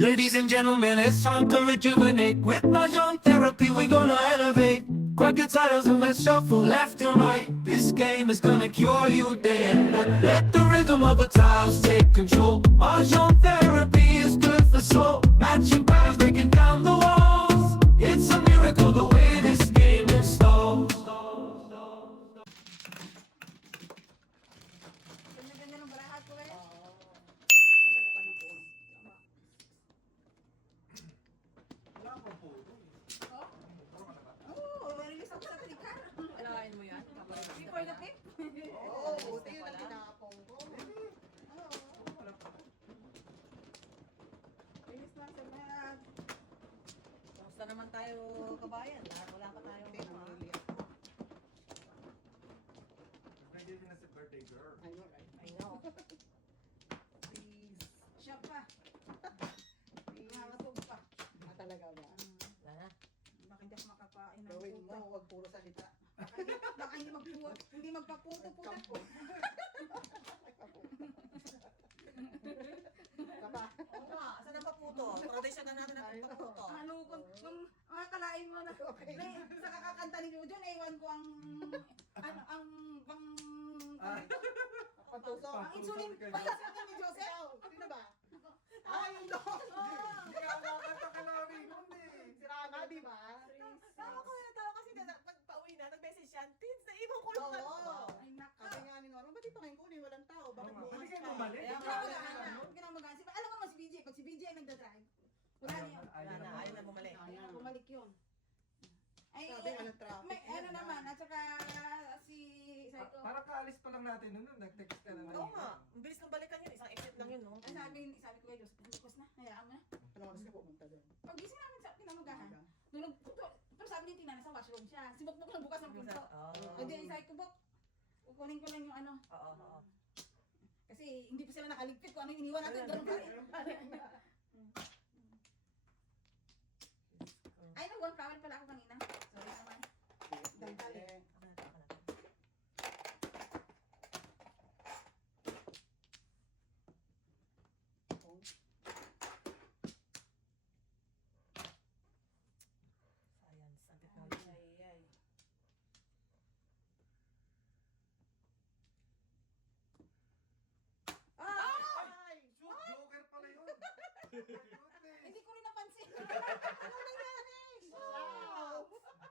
Ladies and gentlemen, it's time to rejuvenate. With Mahjong therapy, we're gonna elevate. Grab your titles and let's shuffle left and right. This game is gonna cure you day and night. Let the rhythm of the tiles take control. Mahjong therapy is good for soul. Matching patterns, breaking down the walls. It's a miracle the way this game installs. Ganyan ng barahat ko eh. Oo, release ako sa pelikar. Alain mo yan? Before the pick. Oo, buti yun ang tinapong ko. Release lang sa mga... Kamusta naman tayo kabayan? Wala pa tayo. Pamilya. Pwede din na si birthday girl. I know, right? I know. Please. Siya pa. Nangangatog pa. Ah, talaga ba? Wala na. Baka hindi ako makakain ng Gawin puto. mo, huwag puro salita. Baka hindi magpaputo-puto. Tama. Oo nga, saan ang paputo? Tradisyon na natin ang paputo. Ano kung makakalain mo na. Okay. Sa kakakanta ni Jojo, naiwan ko ang pang... Patuso. Ang insulin ni Joseph. Sino ba? Ay, no! Kaya makakanta ka namin nun eh. Si Rana, di ba? Tawa kasi na pag pauwi na, nag-message siya, Tins, naiwan ko lang. Oo. Ay, naka. Sabi nga ni Norman, ba't di pa ngayon kunin? Walang tao. Bakit Oo, bukas hindi kayo pa? bumalik. Kaya Huwag ka na mag-aan. Alam mo naman si BJ, pag si BJ ay nagdadrive, wala na yun. Wala na, ayaw na bumalik. Ayaw na bumalik yun. Ay, Sabi nga ng traffic. may ano naman, at saka si Saito. Parang kaalis pa lang natin nun, nag-text ka na Oo nga, ang bilis ng balikan yun, isang exit lang yun, no? Ang sabi ko kay Diyos, bukas na, hayaan mo na. Ano oras ka pumunta doon? Pag gising namin sa kinamagahan, pero sabi ni Tina, nasa washroom siya. Si Bok lang bukas ng pinto. Oo. O di, sabi ko, Bok, kukunin ko lang yung ano. Oo, oo. Kasi hindi pa sila nakaligpit kung ano yung iniwan natin doon. Ay, nag-1 pala ako kanina. Sorry naman. Dali. Science, ang technology. Ay. Ay! Joker pala yun. Hindi ko rin napansin. Ano nangyari? Wow!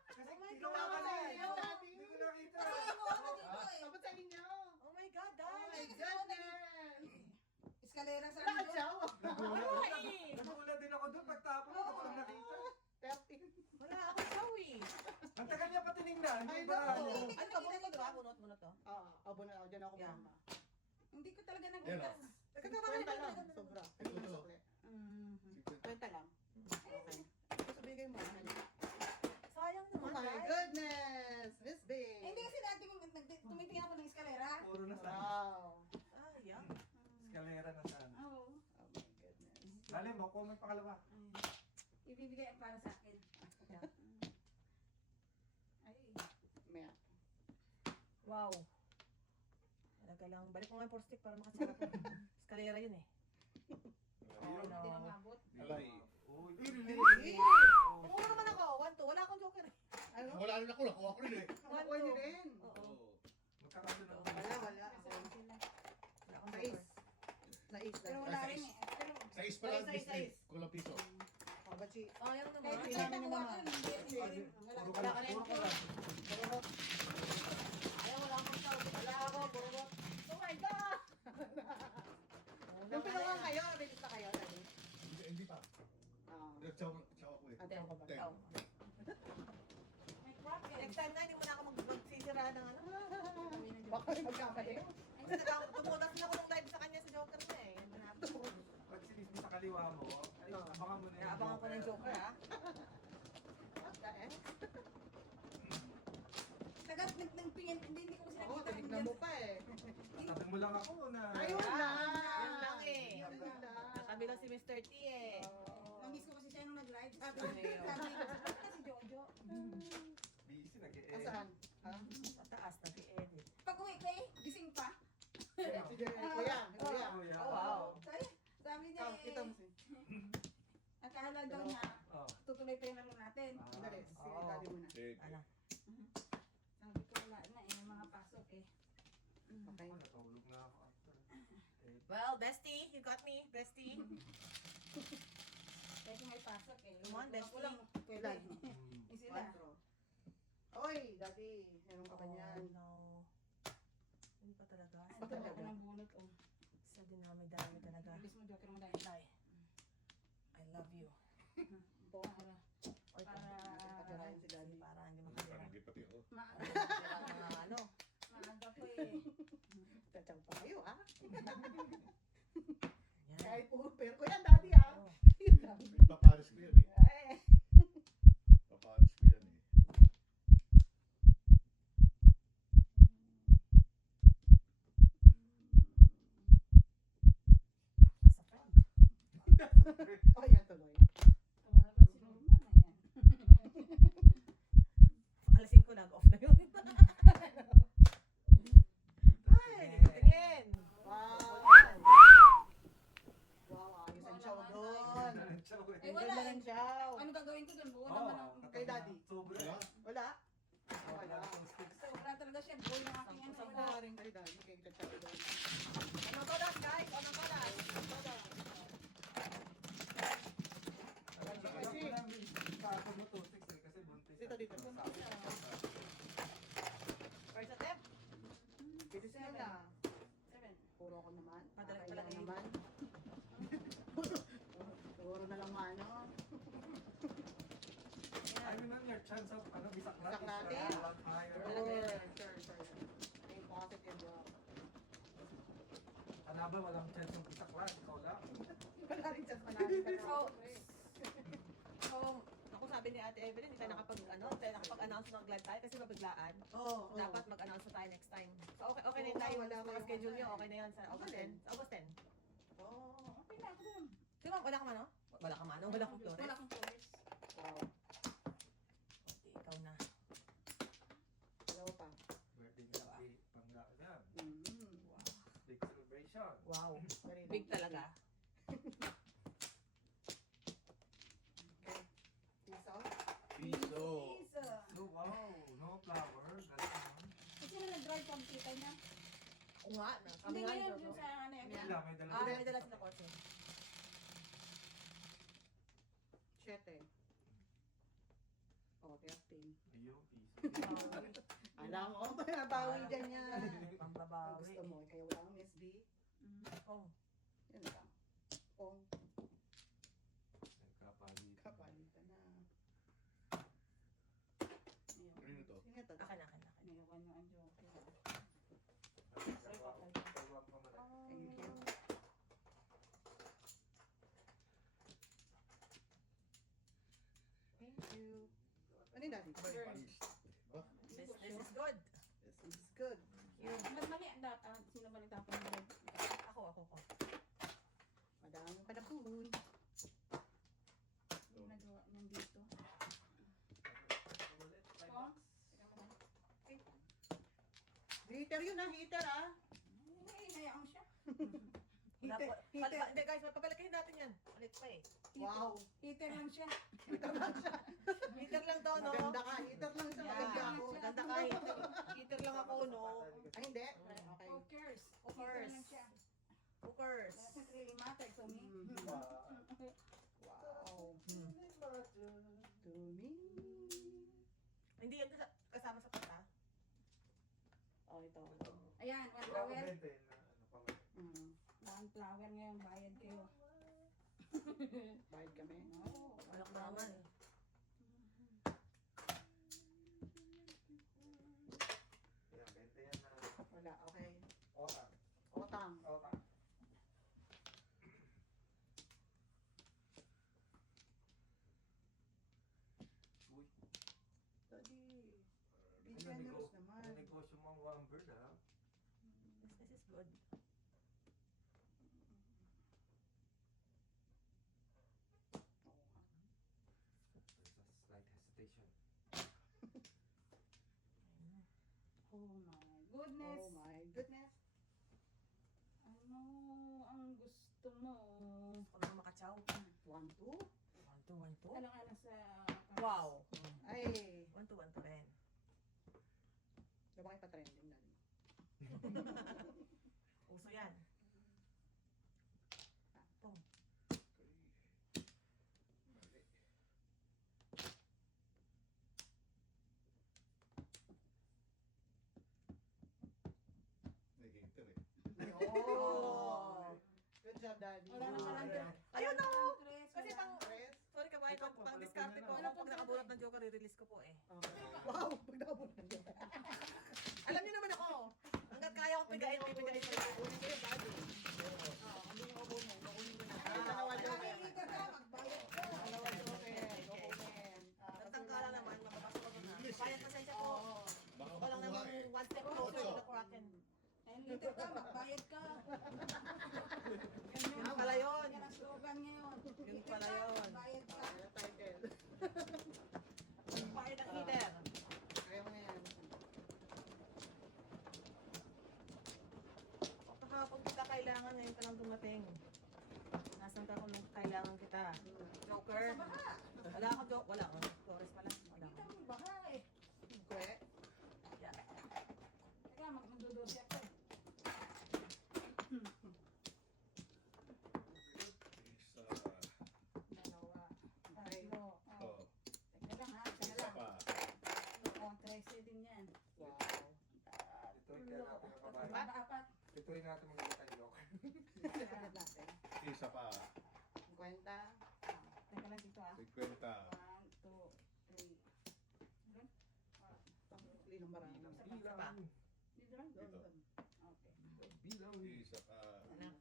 Kasi Oh my ginawa God. kasi. Ay, Hindi ko nakita. Kasi yung ano dito eh. Dapat sa inyo. Oh my God, Oh Dad! my goodness! Eskalera sa Wala ka ano. siya? Ay! Nagulat din ako doon pagtapos ko ko lang nakita. 13. Wala ako saw eh. Ang tagal niya pa tinignan. Ay, Hindi ba? naku. Ano ka, bunot mo to? Bunot mo na to. Oo, abo na. Diyan ako Yeah. mama. Hindi ko talaga nakita. Nagkatawa ka Kwenta na lang. Sobra. Kwenta lang. Okay. Ito bigay mo. Sayang Oh naman, my Dad. goodness! Miss B! Hindi kasi dati ko tumitingin ako ng eskalera. Puro na sa Wow! Sayang. eskalera na saan. Oo. Oh my goodness. Dali mo, comment pangalawa. Ibibigay ang para sa akin. Ay. Maya. Wow. Talaga lang. Balik mo nga yung stick para makasarap ko. Eskalera yun eh. Ayun. Hindi na umabot. Uy, Tumulong naman ako. 1-2. Wala akong joker eh. Ano? Wala rin ako, nakuha ko rin eh. Nakuha niyo rin. Oo. magkakaroon na. Wala. Wala akong Sais. joker. Sais. Pero wala rin eh. Pero Sais pa lang, Sais, sais. kulang piso. Oh, but she... Sayang naman. kahit Ay, kita namin ko naman. ako, hindi rin. Puro Wala ka ka rin. puro ka lang. Ayaw, wala akong joker. Wala ako. Puro. Oh my God! Nung pinuha kayo, release na kayo. Daddy? Hindi pa. Ah. Nag-chow ako eh. Ate ako ba? Ten. Ikaw. May problem. Next time na, hindi mo na ako magsisira ng ano. Baka rin magkamali. Kasi tumutas na ako ng live sa kanya sa joker na eh. Pag sinis mo sa kaliwa mo, ay, abangan mo na Kaya abangan ko ng joker ha. Tagat nagpingin, hindi ko kasi Oo, nakita. tinignan mo pa eh. Sabi mo lang ako na. Ayun lang! Yun lang eh. Ayun lang. Nakabi lang si Mr. T eh. Namiss ko kasi siya nung nag-live. Sabi Ano ko, yun? sabi ko, "Bakit na si Jojo?" Busy, nag-e-edit. Asaan? Ha? Sa taas, nag-edit. Pag uwi ko eh, gising pa. Sige, kuya. Kuya. Oh, yeah. Oh wow. Sabi niya Ah, eh, kita mo si... Kala daw niya, Oh. tutuloy pa yung laro natin. Dali, si Oo. daddy muna. Sige. Ano? Sabi ko wala na eh, mga pasok eh. Okay. Oh, natulog na ako after. Well, bestie, you got me, bestie. Kasi may pasok eh. Come on, bestie. Kulang, pwede. Ilan? Eh, sila. 4. Oy, daddy, meron ka pa niyan. No. Hindi pa talaga. Ito ako ng bunot oh. Sa dinami-dami talaga. Bilis mo joker mo dahil. Tay, I love you. Para, Oy, Pagkarayan si daddy. para hindi Parang makatira. hindi pati ako. Mga ano. maaga po eh. Tatsang pa kayo, ha? Yan. Kahit puro ko yan, daddy, ha? Oh. Yun lang. Papares ko yan eh. Ay, Papares ko yan eh. As a friend. oh, yan tuloy. Tawagan si Norman na yan. Alasin ko, nag-off na yun. Ay, tingin. Wow. Wow, ayos ang chow doon. Eh, wala Ganda eh. ng chow. Ano gagawin ko doon? Buo naman ang... Kay daddy. Sobra. Wala? Wala? Wala. Sobra talaga siya. Buo yung aking ano. Saan Wala. ka rin kay daddy? Kay chow doon. Anong todas, guys? Anong todas? Dito, dito. First attempt. Bilis na na. 7. Puro ko naman. Padala Kailan pala naman. Puro na lang mano. I mean, your chance of ano, bisaklat Bisak natin. is a lot higher. Sure. May positive job. Ano ba, walang chance ng bisaklat, ikaw lang. Wala rin chance manalo ka So, So, ako sabi ni Ate Evelyn, hindi tayo nakapag-announce ng glad tayo kasi mabiglaan. Oo. Dapat mag-announce na tayo next time. So, okay na yun tayo. Wala Mga kayong schedule ano niyo, eh. okay na yun sa August 10. Sa August 10. Oo. okay na ako doon. Sino, wala ka mano? Wala ka mano? Wala kang flores? Wala akong flores. Wow. Okay, ikaw na. Dalawa pa. Birthday ni Ate Pangga. Yan. Mm. Big celebration. Wow. Very Big nice. talaga. Okay. Piso? Piso. Isa. So, wow, no flower. That's one. Kasi na nag-drive kami kita niya. Oo nga. Kami Hindi nga ngayon yun. yung sa ano yan. Wala, may dala. Ah, may dala sila kotse. 7. Oh, 13. Ayun, piso. Alam mo, mabawi dyan yan. Pambabawi. Gusto mo, kaya wala akong SB. Oh. Yan lang. Kung Nagkapalit. kapalitan na. Ano to? Sino to? Akin, akin, akin. Nilawan yung ang joker. Tawag pa man. Thank you. Thank you. Ano yung daddy? Panis. Ba? This is good. This is good. Yun. Mas mali ang data. Sino ba nagtapon ng drive? Ako. Madaming panahon. Yung nagawa niyan dito. Oh? Heater yun ha, heater ha. Ay, hayaan mo siya. Heater. Hindi guys, mapapalakihin natin yan. Ulit pa eh. Wow. Heater lang siya. Heater lang to, no? Maganda ka. Heater lang siya. Maganda Yeah. ako. Maganda ka. Heater lang ako, no? Ay, hindi. Okay. Cookers. Cookers. Heater lang siya. Cookers. Doesn't really matter to me. Wow. Hmm. To me. Hindi yan kasama sa pata. Oh, ito. Ayan, one Wala flower. ko bente na ano pa man. One flower ngayon, bayad kayo. Bayad kami. No. Walang naman. Yan, bente yan na. Wala, okay. Otang. Otang. Otang. Uy, Daddy. Be ano generous naman. negosyo mo ang one bird, ha? This is good. There's a slight hesitation. Oh my goodness. Oh my goodness. Ano ang gusto mo? Gusto ko lang makachaw. 1, 2. 1, Alang-alang sa... Wow. Ay, 1 to 1 to rin. lumaki pa trending na. Uso yan. Pong. Nag-enter eh. Oh! Good job, Daddy. Wala na ka lang dyan. Ayun na! Tres, Kasi wala. pang, Press. sorry ka ba, Ikaw po, pang wala diskarte po po na ako. lang. Pag nakabulat ng joker, i-release ko po eh. Okay. Wow! Pag nakabot na dyan. Alam niyo naman ako. Hanggat kaya kong pigain, pipigain ko. Kunin ko yung Daddy. Hindi ko kunin. Kukunin ko na. Ay, dalawa Ah, joker. Nakikita ka, magbayad ka. Dalawa joker. Kukunin. Nagtangkala naman, mapapasok ako na. Bayad pasensya po. Oo. Baka Gusto ko lang makuha naman eh. 1 step closer to the Kraken. Ayun, liter ka, magbayad ka. Yun pala yun. Yan ang slogan ngayon. Yun Liter pala ka, yun. magbayad ka. Ano title? Bayad ang heater. Kaya mo na yan. Kahapon kita kailangan, ngayon ka lang dumating. Nasaan ka kung kailangan kita? Joker. Sa baha. Wala ako joke. Wala ako. Flores pala. Wala Kita ako. mo, baha eh. Kwe? Yeah. Teka, magdudose ako. Isa. Dalawa. Okay. Tatlo. Oh. Oh. Teka lang ha, teka Isa lang. pa. Oh, 13 din yan. Wow. Ituloy kaya natin mga kabayan. Tatlo, apat. Ituloy natin mga tayo. Agad natin. Isa pa. 50. Teka lang dito ah. 50. 1, 2, 3. Doon? Linong marami. Isa pa. Dito lang? Dito. Okay. Bilang. Isa pa. Ayan.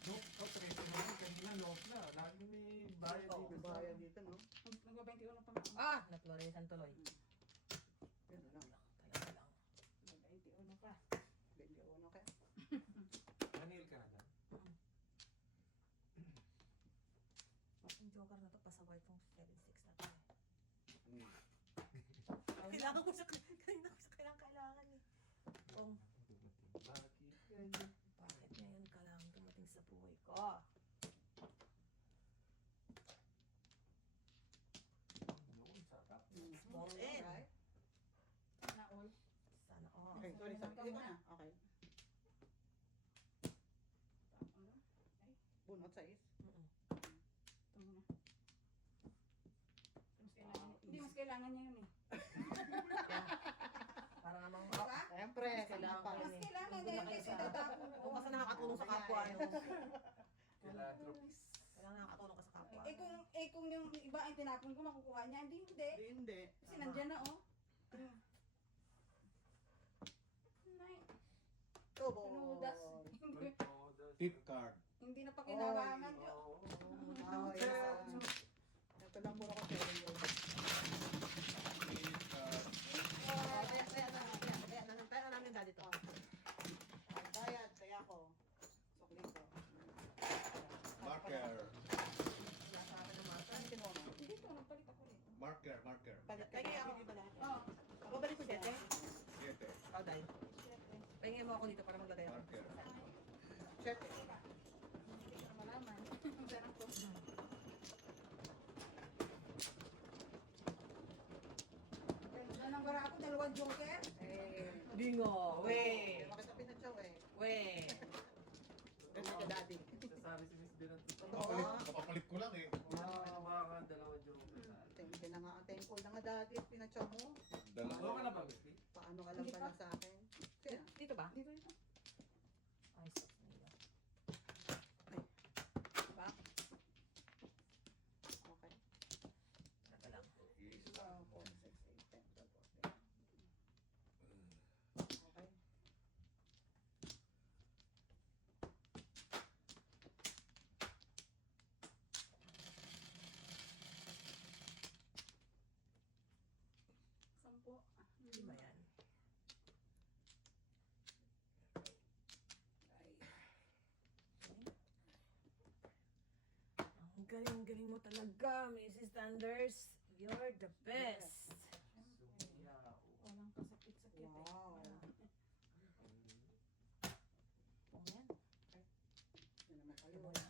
No, preso naman. Kanina lock na. Lagi may bayad Oo, dito. Bayan dito, no? Nagwa-21 pa nga. Ah! Nagfloresan tuloy. Yan na lang. Talaga lang. Nag-21 pa. 21 ka. Manil ka na dyan. Yung joker na to, pasaway tong 7-6 na to eh. Hmm. Kailangan ko sa kailangan eh. Kung Bakit? bakit ngayon ka lang dumating sa buhay ko? Yun, sarap. Small in. Right? Sana all. Sana all. Okay, sorry. Hindi ko na. Okay. Ano? Bunot sa is. Mm-mm. Ito muna. Hindi, mas kailangan niya yun eh. Para namang Diba? Siyempre, Kailangan pa. ko Mas kailangan niya yun kasi tatapon ko. Kung kasi nakakatulong sa kapwa, ano? Philanthropist. Kailangan nakakatulong ka sa kapwa. Kung yung iba ay tinapon ko, makukuha niya. Hindi. Hindi. Kasi nandyan na oh. Nay, Tubo. Nudas. Tip card. Hindi na pa kinabangan yun. Oh, yes. Ito lang puro ko sa iyo. Tip card. Kaya namin dati to. Bayad, kaya ko. Sukli ko. Marker. Nasa akin ng mata. Saan kinuha mo? Dito, nagpalit ako rin. Marker. Marker. Palit ka. Pahingin ako dito lahat. Oh, Babalik ko dito. 7. Ikaw, Day. Pahingin mo ako dito para maglagay ako. Marker. Check. hindi ko na malaman. Ang sarap ko. Ganda ng bara ako, dalawang joker. Eh, Bingo! We! bakit na pinatsaw eh? We! Ganun ka, Daddy. Sasabi si Miss Bilang to. Kapapalit ko lang eh. Wow, baka dalawa joke. Thank you na nga. Thankful na nga, Daddy. Pinatsaw mo. Dalawa ka na ba, Miss B? Paano ka lang Hindi pala pa. sa akin? Sino? Dito ba? Dito, dito. Ay, sus na yun. Diba? Okay. Talaga lang. Isa. 4, 6, 8, 10, 12, 14. Okay. Sampo. Di ba yan? Ang galing-galing mo talaga, Mrs. Thunders. You're the best. Walang kasakit-sakit eh. Wow. Oh, yan. Yan naman kayo. Ano yan?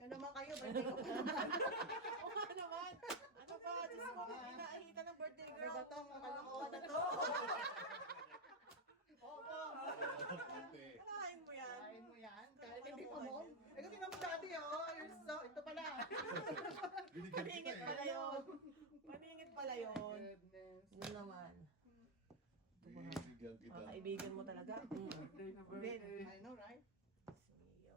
Yan naman kayo. Birthday ko pa naman. ka. kaibigan mo talaga. Birthday na birthday. I know, right? Siyo.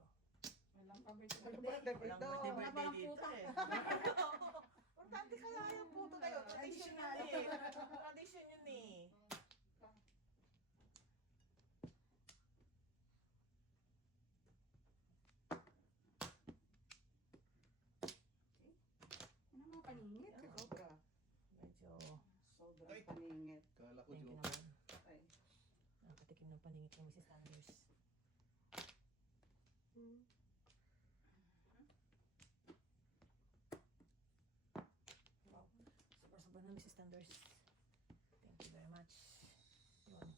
Walang pa-birthday. Walang birthday Walang dito. birthday Walang dito puta. eh. Importante kaya yung puto na yun. Tradition yun eh. Tradition yun eh. Ano mga paningit? Sobra. Medyo, Sobrang Ay. paningit. Kala ko thank you joke. naman. Ay. Nakatikim ng paningit ng Mrs. Sanders. Wow. Super na Mrs. Sanders. Thank you very much. Yun.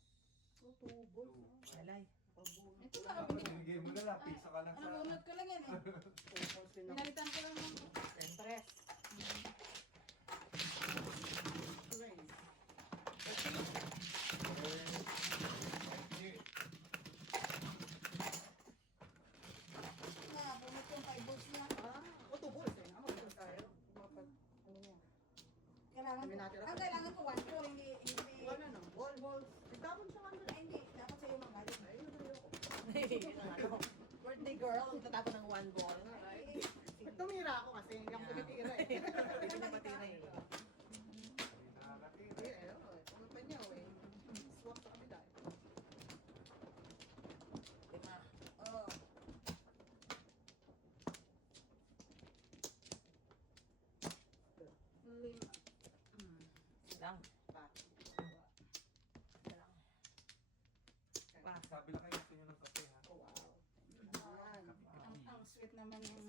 Tutubol. Alay. Pabunot. Ito lang, Dapat binigay mo na lang. Piso ka lang ano, sa... bunot ko lang yan eh. Tutubol din ako. Pinalitan ko lang ng Stress. Stress. Ay, bunot yung 5 volts na. Ah, tutubol. Ano ito tayo? Dapat, ano yan? Kailangan Sabi ko. natin, Ang kailangan ko 1 volt, hindi. Ano no? Ball, ball. Itapon siya ano. Ay, hindi. Dapat sa'yo manggaling. Ay, ano yun? Yun ang ano. Birthday girl, tatapon ng one ball. Tumira ako kasi hindi ako tumitira eh. Hindi na matira eh. Nakakatira. Hindi eh, ano pa niya eh. Swap sa kabila eh. Lima. Oh. Lima. Lang. Pa. Lang. Pa. Sabi lang kayo gusto nyo ng kape ha. Oh, wow. Naman. Ang sweet naman yung...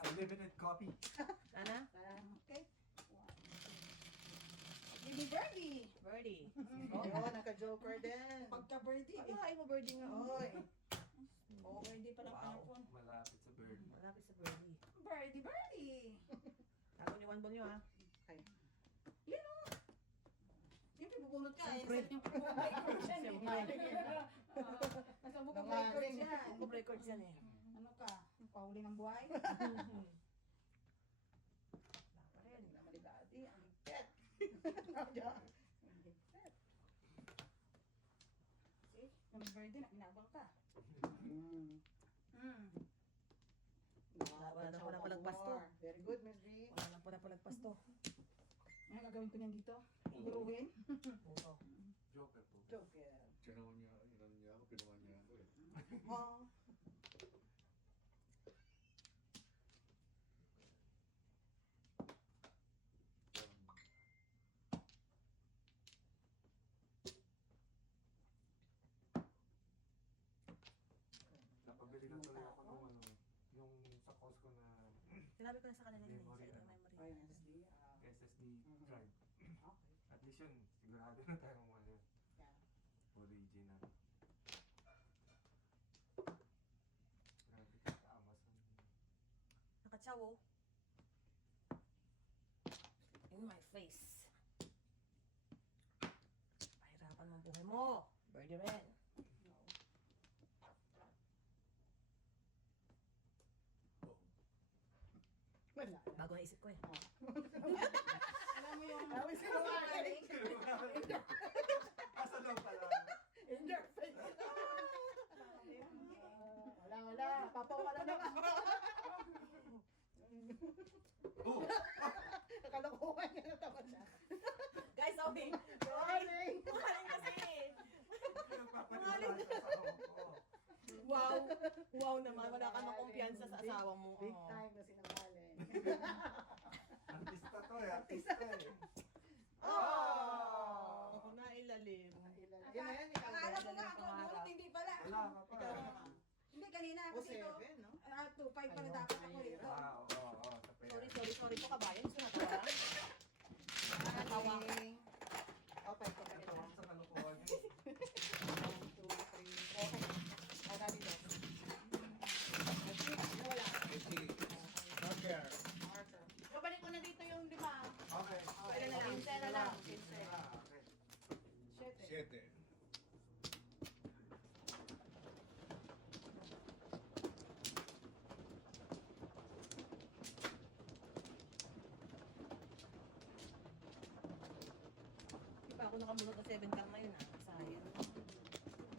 Unlimited coffee. Ana? Okay. Baby birdie. Birdie. Oh, naka-joker din. Pagka-birdie. Ay, ay mo birdie nga. Oy. Oh, birdie pa lang Wow. panapon. Malapit sa bird. Malapit sa birdie. Birdie, birdie. Tago niyo one ball niyo ha. Yan o. Siyempre, bubunot ka. Siyempre. Set yung break records yan eh. Siyempre. Nasa bukong records yan. Book records yan eh. Ano ka? Pauli ng buhay? Wala pa rin. Hindi naman ni Daddy. Ang higpit. Ang higpit. See? Yung birdie na, inabang ka. Mm. Wala pa nagpasto. Very good, Miss V. Wala lang pala palagpasto. Ano gagawin ko niyan dito? Guruhin? Puro. Joker po. Joker. Sinungan niya, inano niya ako, pinuha niya ako eh. Oh. Napabili na tuloy ako nung ano, yung sa Costco na Sinabi ko na sa kanila yun eh, Memory, sa ano? memory. Ay, SD. SSD drive. Okay. At least yun, sigurado na tayong ano, Yeah. original. Grabe ka sa Amazon. Nakatsaw oh. In my face. Pahirapan mo ang buhay mo. Birdie rin. Wala. Bago naisip ko eh. Alam mo yung... Alam mo yung sinungaling? Asa loob pala. In your face. Wala. Papawala na nga. Oh! Nakalokohan niya na tama siya. Guys, okay. Darling. Kumaling kasi. Pinagpapaniwala sa asawa ko. Wow. Wow naman. Wala ka na kumpiyansa sa asawa mo. Big Oh. time na sinungaling. Artista to eh, artista eh. Oh! Nailalim. Yan na yan, ikaw. Akala ko nga ako Pangarap. burot, hindi pala. Wala ka pa. Ikaw naman. Hindi, kanina O, kasi ito. 7, no? 2-5 pala Ayun, dapat ako ayun. dito. Oo, sa pera. Sorry po kabayan. Gusto natawa? Natawa. Darling. Okay, Ito ito. ang sa kalukuhan niya. 1, 2, 3. Okay. O, dali daw. Wala. Marker. Marker. Babalik ko na dito yung 5. Okay. Pwede na lang. 15 na lang. Okay. 7. Di pa ako nakamunod ng 7 card na yun ah. Sa Ayan.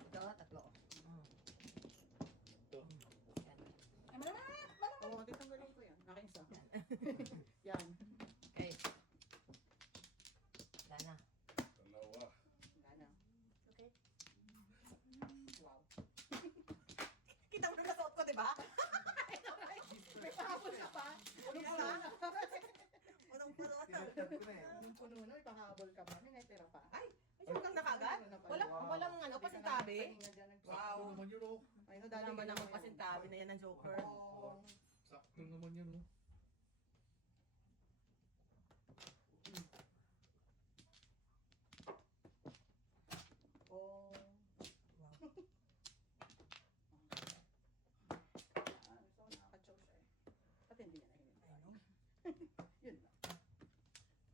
Ito, tatlo. Mm. Ito. Yan. Ay, malamat! Malamat! Oo, titanggalin ko yan. Akin isa. Yan. Okay. Wala na. Dalawa. Wala na. Okay. Wow. Kita mo na nasuot ko, di ba? May pahabol ka pa. Puno pa na. Punong-puno. Tinatag ko na eh. Yung puno na, may pahabol ka pa. May tira pa. Ay, may sugang na kagad? Walang ano, pasintabi? Sakto naman yun, oh. Ay, Wala naman namang pasintabi na yan ng Joker. Oo. Sakto naman yun, oh. Oo. Wow. So, nakaka-choke siya eh. Pati hindi niya nahihin. I know. Yun lang.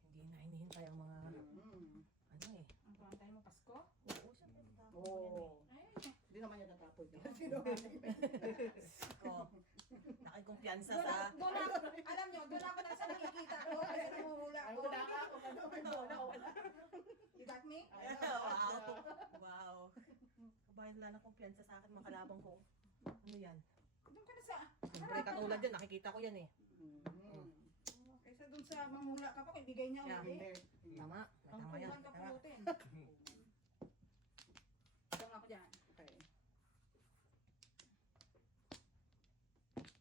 Hindi na hinihintay ang mga, ano eh. Ang pangantay mo, Pasko? Oo, syempre. Oo. Ay, Hindi naman niya tatapon yun. Ko, nakikumpiyansa sa... doon ako, alam nyo, doon ako nasa nakikita ko kasi namumula Ay, ko. wala ka. Kung ano, may bola. Wala. You got me? Wow. Wow. Kabayan wala na kumpiyansa sa akin mga kalabang ko. Ano yan? Doon ka na sa... Siyempre katulad yan, nakikita ko yan eh. Kaysa doon sa mamula ka pa, ibigay niya Yeah. ulit. Tama. Ang Tama yan. kuhan ka Tama. pulutin. Tama ako dyan. Okay.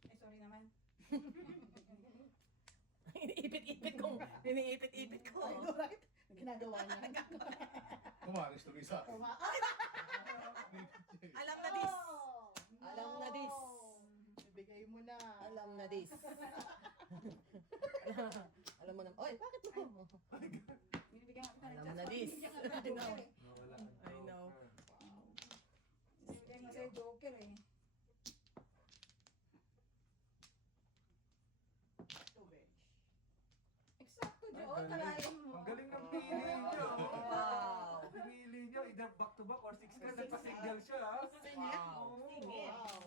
Ay, sorry naman. Iniipit-ipit ko. Iniipit-ipit ko. I know, right? Ang ginagawa niya. Kumaris tuloy sa akin. Alam na this. Oh! Alam na this. Ibigay mo na. Alam na this. Alam mo na. Oy, bakit mo? Binibigyan kita ng Alam chance. na this. Binibigyan ka ng Joker eh. Nawala. I know. Binibigyan ka sa'yo Joker eh. Tubig. Eksakto, Joe. Kalahin mo. Ang galing ng pili niyo. Wow. Pinili niyo, either back to back or 6 ka. Nagpa-signal siya, ha? Wow. Singit. Wow.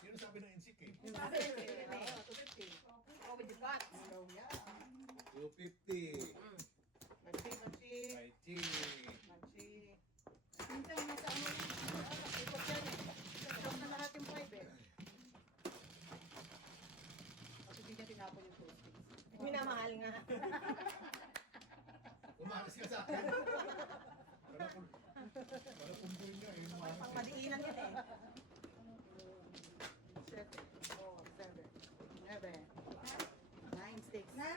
Yun ang sabi ng NCK. Ah, 250. Oh, with the guts. Hello, yeah. 250. Machi, machi. Ay, ching. Machi. Minsan nasa ano yun. Ikot yan eh. Ikot na lahat yung 5 eh. Kasi hindi niya tinapon yung toasties. Minamahal nga. Umaris ka sa akin. Wala kumpul niya, eh. May pangmadiinan yun eh. 7, 8, 9 sticks. Na?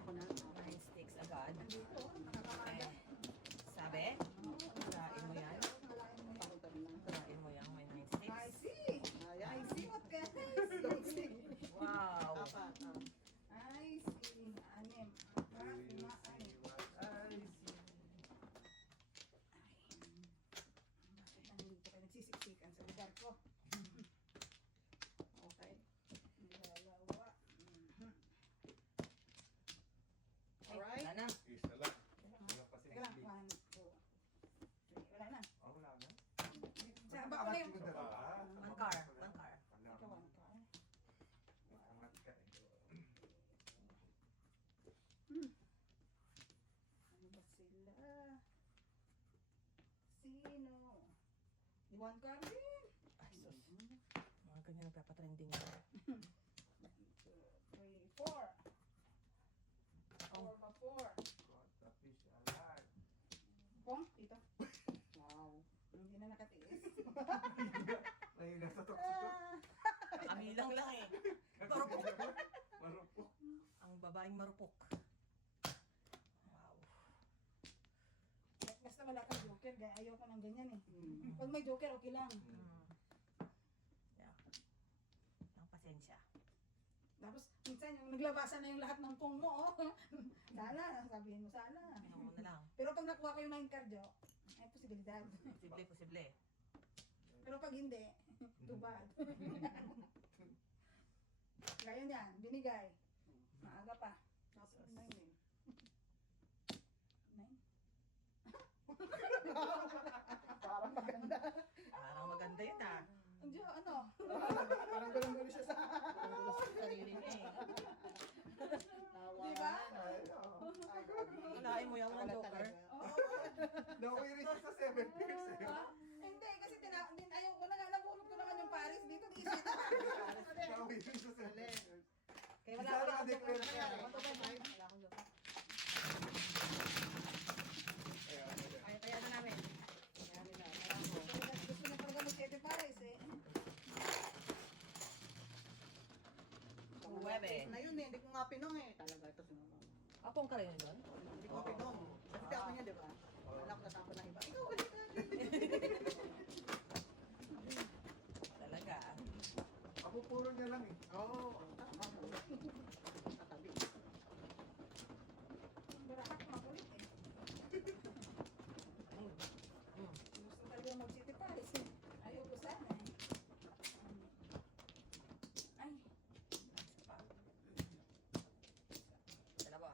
Ako na. 9 sticks agad. Dito. Eh, Nakakaaga. sabi? Kalain mo yan. Pakunta na. Kalain mo yan. May 9 I sticks. see. Ay, I ay, see what guys. don't see. Wow. Apat. I see. Anim. Apat, lima, anim. Ay, Bakit nandito kayo nagsisiksikan sa lugar ko? Okay. Dalawa. Alright. Wala na. Is na lang. wala pa Teka lang. si 1, 2, 3. Wala na. Oh, wala na. Sa bako na yung... Angat ka dalawa. One car. One car. Ikaw, 1 ka. Angat ka eh. Ano ba sila? Sino? 1 card din. Ay, sus. Mga ganyan nagpapatrending yan. 2, 3, 4. 4 pa 4. Got the fish alive. Pong, dito. Wow. Hindi na nakatiis. Ay, nasa tukso. Kamilang lang eh. Marupok. Marupok. Ang babaeng marupok. Wow. Basta wala kang joker, gaya ayoko ng ganyan eh. Mm. Pag may joker, okay lang. Yeah. Ang pasensya. Tapos, minsan yung naglabasan na yung lahat ng pong mo, oh. Sana, sabihin mo sana. Ano mo na lang. Pero pag nakuha ko yung 9 card, oh, ay posibilidad. Posible, posible. Pero pag hindi, too bad. Gaya niyan, binigay. Maaga pa. Tapos 9 eh. 9? Parang maganda. Parang maganda yun ah. Diyo, ano? Parang gulong-gulo siya sa... Gulo sa sarili niya eh. Tawa. Di ba? Kalain mo yung mga joker. Oo. Nawiri siya sa 7 years eh. Hindi, kasi ayaw ko na nga, nabunot ko naman yung Paris dito. Isip ko. Nawiri siya sa 7 years. Kaya wala Sana akong joker. declare na yan. Wala akong joker. Kaya na namin. Kaya nila. Kaya ko. Gusto niya talaga mag-7 Paris eh. Huwebe. Na yun eh, hindi ko nga pinong eh. Talaga, ito sinunong. Ako ang karin doon? Hindi ko pinong. Kasi ako niya, di ba? Wala ko natapon ng iba. Ikaw, ulit na. Talaga. Ako puro niya lang eh. Oo. Tatabi. Barahat, makulit eh. Gusto talaga mag-7 Paris eh. Ayaw ko sana eh. Ay, Dalawa.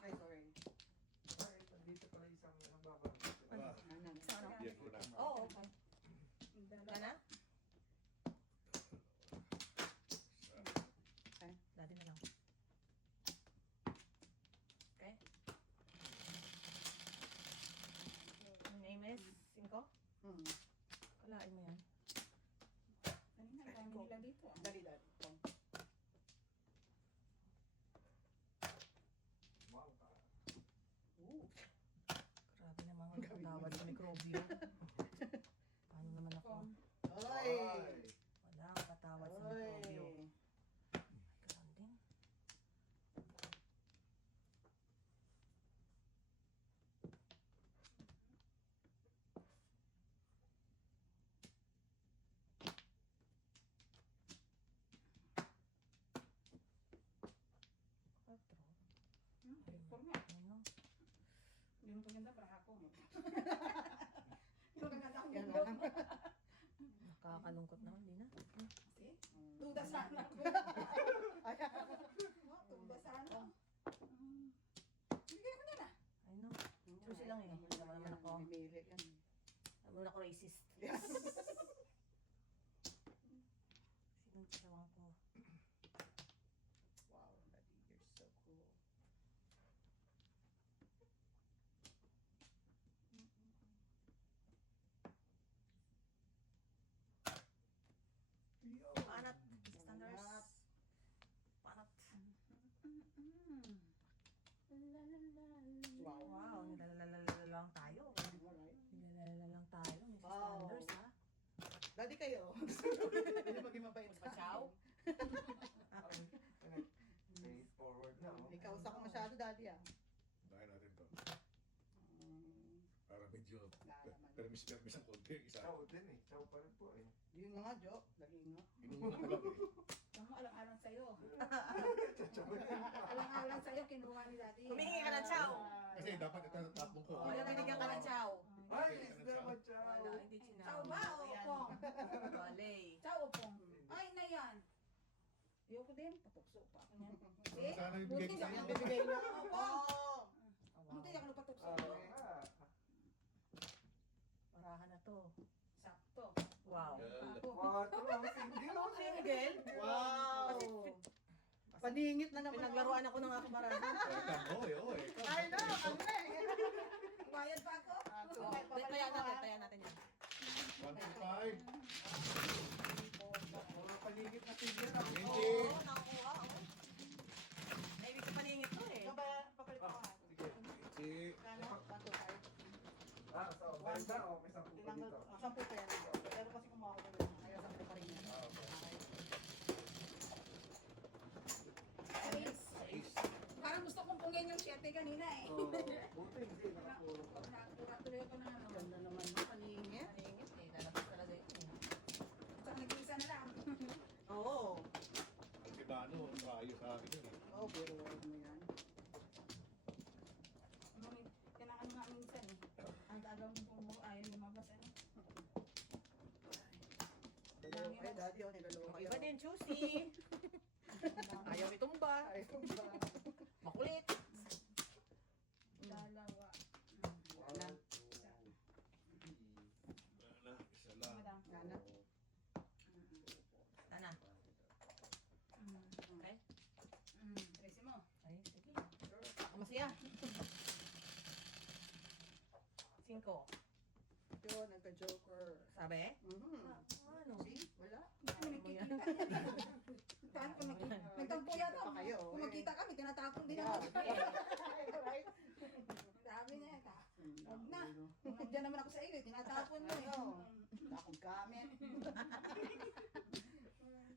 Ay, sorry. Ay, dito pala isang baba. Nanan. Yan ko na. Oo, okay. Ka na? Dati na lang. Okay. Your name is Cinco? Kalain mo yan. kanina, ang dami nila dito ah. Dali, dali. Wow. Grabe naman ang patawad sa mikrobyo. Paano naman ako? Oy! Wala akong patawad sa mikrobyo. Oy! Grounding. Quatro. For nga. Ano? Yung maganda, baraha ko. Yung maganda ang Yan gulo. lang. Nakakalungkot naman, di na. See? Duda sana ako. Duda sana. Bigyan ko niya na. I know. Susi lang eh. Alam mo naman ako. Bibili yan. Alam mo na ako racist. Yes. Sinong kasawang ko? Wow, Daddy, you're so cool. Panat. Standards. Panat. Wow. Wow, nilalalala lang tayo. Alright. Nilalalala lang tayo. Mrs. Wow. Standards, ha? Daddy kayo. Hindi maging mabait sa Pachaw? akin. Face forward na. oh. Ikaw sa ko masyado, Daddy ah. Bahay natin to. Mm, Para medyo Lalaman. permis ang konti. Isa. Chow din eh. Chow pa rin po eh. Yun nga, Jo. Lagi nga. Inuuna ko lang eh. Tama, alang-alang sa'yo. Chow din pa. Alang-alang sa'yo, kinuha ni Daddy. Humingi ka ng chow. Kasi dapat ito ang tatlong ko. Wala, binigyan ka ng chow. Ay, is there a chow? Wala, hindi Chow sinaw. ba o pong? Balay. Chow o pong? Ay, na yan. Ayoko din, patukso pa ako niyan. See? Sana yung Buti bigay hindi sa ako inyo. Bibigay niyo. Opo. Oh. Hindi ako nagpatukso. Ah, Parahan na to. Sakto. Wow. Ako. Quatro. Single oh. Single? Wow. Paningit na naman. Pinaglaruan ako ng ako parahan. Oy, oy. Ay, no, kami. Bayad pa ako. Oh, tayan natin yan. 1.5. Mga paligid na single. Oo, nakakuha. May ibig paningit to eh. Papalit ako. Sige. Si Kano? 1, 2, 5. Ah, so, banda o may 10 pa Tinanggal, dito. 10 pa yan. Pero kasi kumuha ko na rin. Kaya 10 pa rin yan. Ace. Ace. Parang gusto kong pungin yung 7 kanina eh. Oh, buti hindi nakapuro pa. Natuloy ko na naman. Ganda naman yung paningit. Paningit eh. Lalabas talaga yun eh. Saka nag-iisa na lang. Oo. Ang si Bano, rayo sa akin yun eh. Oo, pero wag mo yan. Kailangan nga minsan eh. Ang tagang pumuha ayaw lumabas ano. Ay, Daddy, oh, niloloko. Yung iba din, choosy. Ayaw itumba. Ay, ba? Makulit. Dalawa. One, two, Wala. ko. Yun, nagka-joker. Sabi? Ano? See? Wala. Hindi ko nakikita. Paano kung nagtampo yata? Pa kayo, Kung eh. magkita kami, tinatapon din Yeah. ako. Right? Sabi niya yata. Huwag na. Ano? Kung nandiyan naman ako sa iyo, tinatapon mo eh. Ano? Wala akong gamit.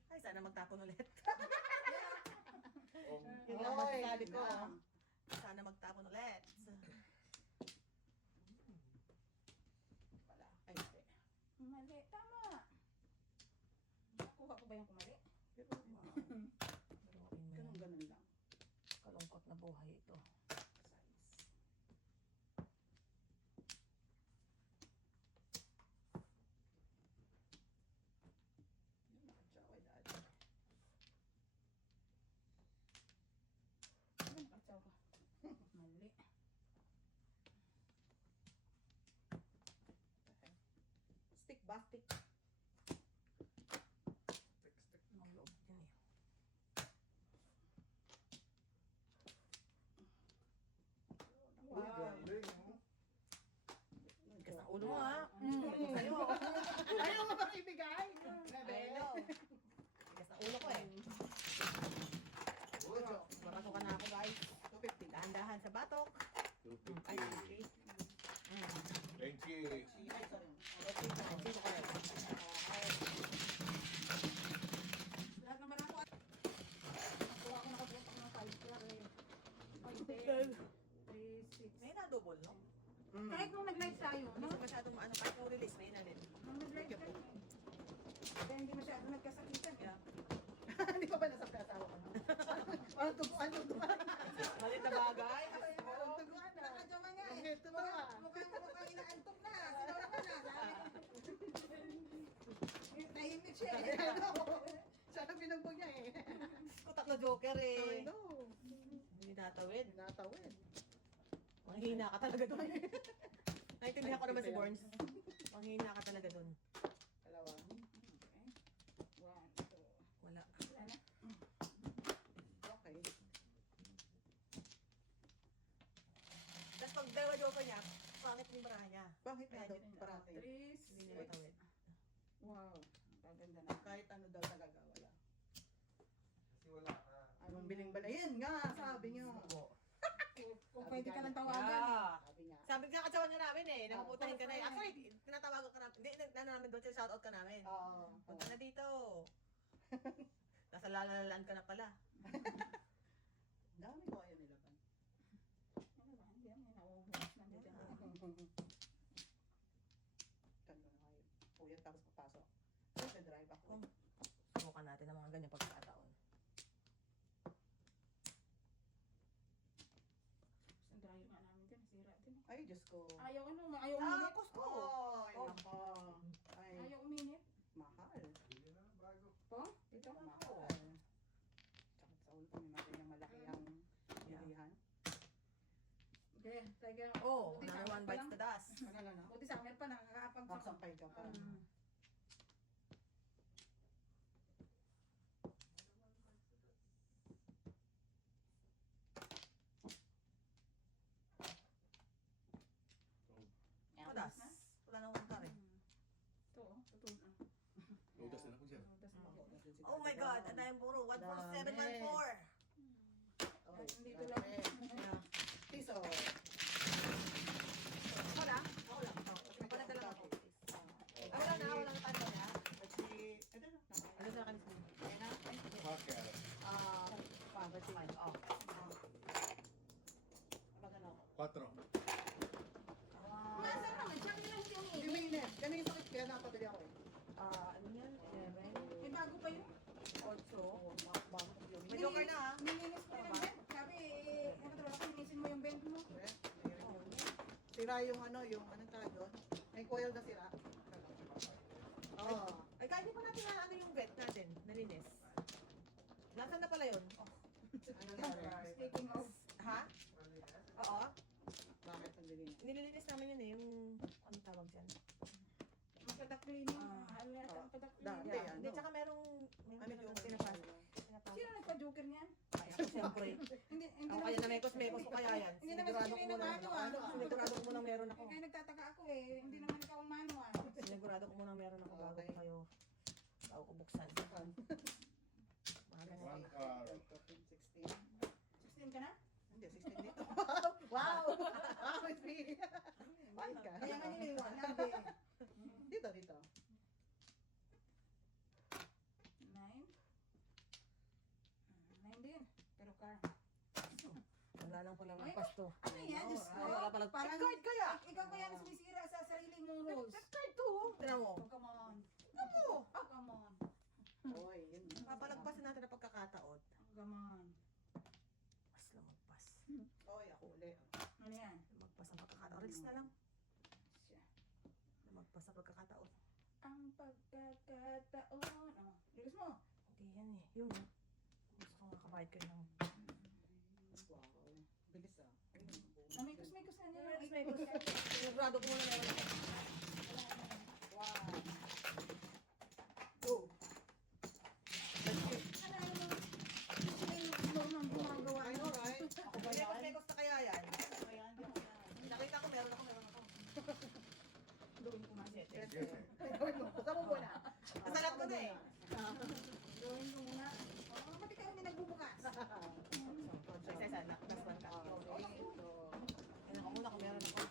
Ay, sana magtapon ulit. Oh, Yun lang Hoy, masasabi ko. na. Sana magtapon ulit. Wala. Ay, hindi. Mali, tama. Nakuha ko ba yung kumali? Pero, ganun lang. Kalungkot na buhay ito. Yun, nakatsawa dati. Ano nakatsaw ko? Mali. Stick ba? Stick. Ang loob yun eh. uy, galing, oh. Tigas ang ulo mo ha. Sa'yo. Ayaw mo ba ibigay? Hello. Tigas ang ulo ko eh. Uy, Mapasukan na ako guys. 250. Dahan-dahan sa batok. Ay, 250. Thank you. Ay, sorry. Sino kayo? Lahat naman ako. Nakuha ko nakabuot ako ng 5 club eh. 3, 6. May na-double, no? Kahit nung nag-live tayo, no? Hindi masyadong maano. Kahit nung release, may na rin. Nung nag-live tayo. Kaya hindi masyado nagkasakitan. Yeah. Hindi pa ba nasa kasawa ko? Parang tuguan, tuguan. Malit na bagay. Parang tuguan na. Nakadyaman nga Ang eh. heto ba? Mukhang inaantok na. Sino naman na? Sabi ko. Tahimik siya eh. Ano? Sana binugbog niya eh. Ko tatlo joker eh. Ano? Hindi natawid. Natawid. Manghina ka talaga doon. Naintindihan ko naman si Borns. Manghina ka talaga doon. Dalawa. Okay. 1, 2. Wala. Wala na. Okay. Tapos pag dalawa joker niya, pangit yung baraha niya. Bakit na daw parati? 3, Hindi niya natawid. Wow. Paganda na. Kahit ano daw talaga, wala. Kasi wala ka. Anong biling bala? Yan nga, sabi niyo. Kung pwede ka lang tawagan. Yeah. Sabi niya. Sabi ka katsawan niya namin eh. Namuputahin ka na eh. Actually, tinatawagan ka namin. Hindi, ano namin doon, shoutout ka namin. Oo. Punta na dito. Nasa lalalaan ka na pala. Dami ko ayaw nilaban. Ano ba? Hindi yan. Nauubos na dito. Ganda na kayo. Puyat tapos papasok. Nag-drive ako. Subukan natin ang mga ganyang pagkakataon. Ang dryer nga namin din. Sira din. Ay, Diyos ko. Ayaw ano. Ayaw Ah, uminit. Costco! Ay, Oh. nako. Ay, Ayaw uminit. mahal. Bili na ng bago. Po? Dito na ako. Mahal. Tsaka sa ulo kami natin yung malaki ang bilihan. Okay. Taga. Oh, Buti number summer one pa bites lang. the dust. Ano? Buti summer pa nakakapag-summer. Magsampay ka pa. Padas. Wala nang wangka rin. Ito oh. Ito na. Ludas na ako siya. Tas na ako. Oh my God, ang dahil puro. 14714. Okay, Dito lang. Yeah. Piso. Wala? Ako lang. Wala talaga ako. Wala na, wala na tayo na. Ito na. Ano sa kanis mo? Ayan na. Bakit? Fine. Oh. Magano. 4. Nasaan naman? Siya nila hindi Hindi uminit. may init. Ganun yung sakit kaya napabili ako eh. Ano yan? 11? May bago pa yun. 8? Oo, bakit yun? May joker na ha? Nilinis ko yung bed. Sabi, ano to, linisin mo yung bed mo. Sira yung ano, anong tawag doon? May coil na sira. Oo. Ay, kahit di pa natin na ano yung vet natin, nalinis. Nasaan na pala yun? Ano nangyari? Speaking of, Ha? Oo. Bakit ang dilim? Nililinis namin yun eh, yung, anong tawag dyan? magpadak cleaning. Ano yata ang padak Dati, cleaning? ano? Hindi, tsaka merong Ano yung pinapas. Sino nagpa-joker niyan? Ay, ako siyempre. Hindi Ako kaya na mekos ko kaya yan. Hindi naman si Chino muna. Nagano, ah. Sinigurado ko muna meron ako. Kaya nagtataka ako ako eh. Hindi naman ikaw ang manual. Sinigurado ko muna meron ako bago Okay. ko kayo. Bago ko buksan. Bahala na. One car. 16. 16 ka na? Hindi, 16 dito. Wow! Ah, may 3. One ka. Kaya nga niliwanag eh. Dito, dito. 9. 9 din. Pero car. Wala lang pala ng pasto. Ano yan? Diyos ko. Wala pala. Parang Card kaya? ikaw kaya na sumisira sa sarili mong rules. Card to. Tignan mo. Oh, come on. Oh, come on. Oy, yun. Papalagpasin natin ang pagkakataon. Come on. Mas lumagpas. Oy, ako uli. Ano yan? Lumagpas ang pagkakataon. Release na lang. Siya. Lumagpas ang pagkakataon. Ang pagkakataon. Oh, lilis mo. Hindi yan eh. Yun. Gusto ko makabayad kayo ng... Wow. Bilis ah. Namikos-mikos na niya. Sinigurado ko muna meron ako. Wow. Go. Gumagawa. I know, right? Ako ba yan? May gusto kaya yan. Ayan, di ako yan. Nakita ko meron ako. Gawin ko maset. Gawin mo. Buksan mo muna. Nasalap ko na eh. Gawin ko muna. Oh, ba't ikaw hindi nagbubukas? Isa-isa. Last one ka. Kailan ko muna kung meron ako.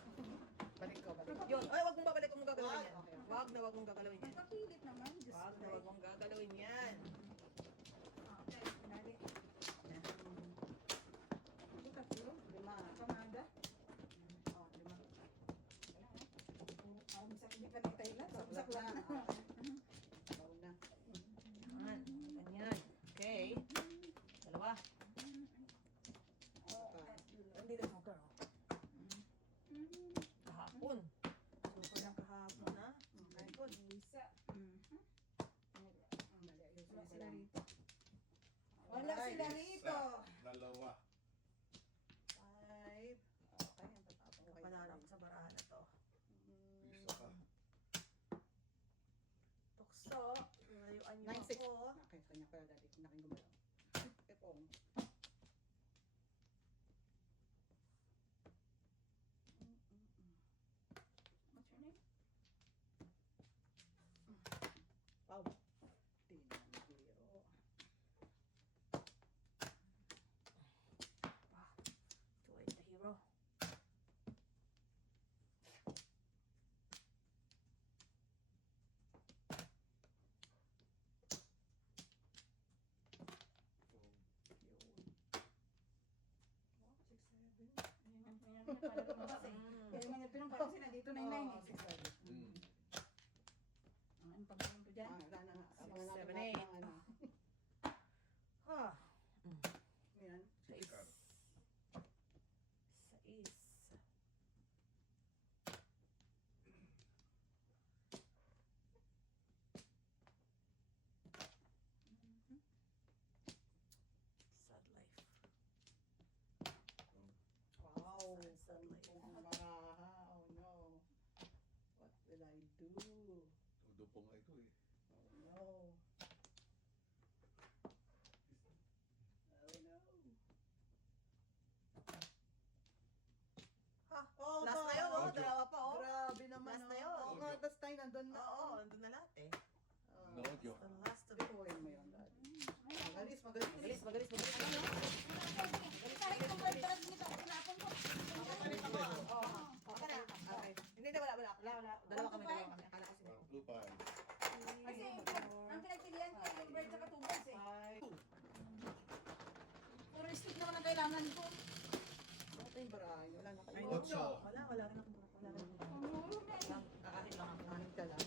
Balik ko, balik ko. Yun. Ay, wag mong babalik. Wag mong gagalawin yan. Okay. Wag na wag mong gagalawin yan. Nagpapilit naman. Diyos Wag na ko. wag mong gagalawin yan. Okay, pinali. Ito tatlo. 5. Pamada. Oh, 5. Parang isang hindi ka nagtailan. Saklap na. Baw na. Yan. Ganyan. Okay. Dalawa. Nandito mo, girl. Kahapon. Super lang kahapon, ha? Okay, good. Isa. Mali, ayusin Wala ko sila lang. rito. Wala sila rito. Dalawa. 5. Okay, ang tatapang ko kayo. Panalo ko sa barahan na to. Isa ka. Tukso. Layuan niyo 9-6. ako. Okay, kanya pala dati. Naking gumalaw. Epong. What's your name? Wow. Tinanggiro. Joy the hero. Kaya man yung pinong parang sila dito na yung line eh. 6-7. Mm. Ang pagkain ko dyan. Wala na nga. Abangan 6, 7, natin lahat 8. ng ano. Ah. Yan. Sais. Car. Sais. Sad life. Wow. Sad life. Baraha. Oh no. What will I do? Todo po nga ito eh. Oh no. Oh no. Ha? Oh, Last na yun, oh. Audio. Dalawa pa, oh. Grabe naman. Last na oh. yun. Oo nga, tas tayo nandun na. Oo, andun na lahat eh. Oh. No, joke. The last of it. Binuhin mo yun, Daddy. Magalis, magalis. Magalis, magalis, magalis. Kahit kung birthday nito, tinapon ko. Okay na. Okay. Hindi na, wala. Dalawa kami. Akala ko sila. 2-5. Kasi ang pinagpilihan ko yung bird sa katubas eh. Ay, Puro stick naman ang kailangan ko. ano ito yung barahan? Wala na kayo. Otso. Wala rin akong wala rin. Kakakit lang ako. Anin ka lang.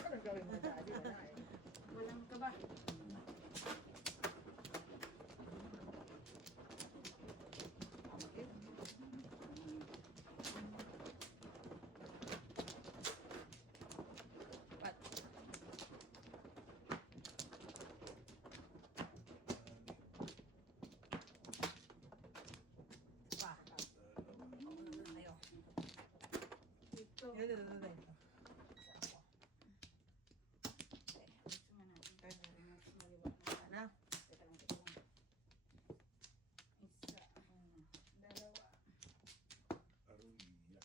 Anong gawin mo, Daddy? Wala eh. Walang ka ba? Kamakit. Pat. Pa. Ako na kayo. Dito. Dito. Gusto nga natin. Okay. Maliwanag. Ano? Teka lang, teka lang. Isa, dalawa. Aruya.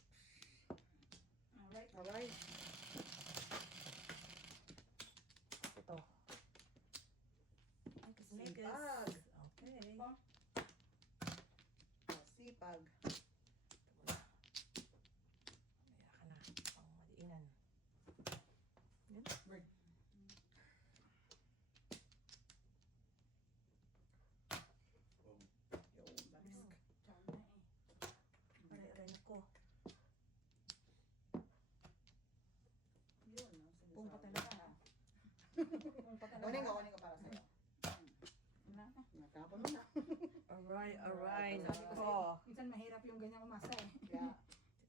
ganyan umasa eh. Yeah.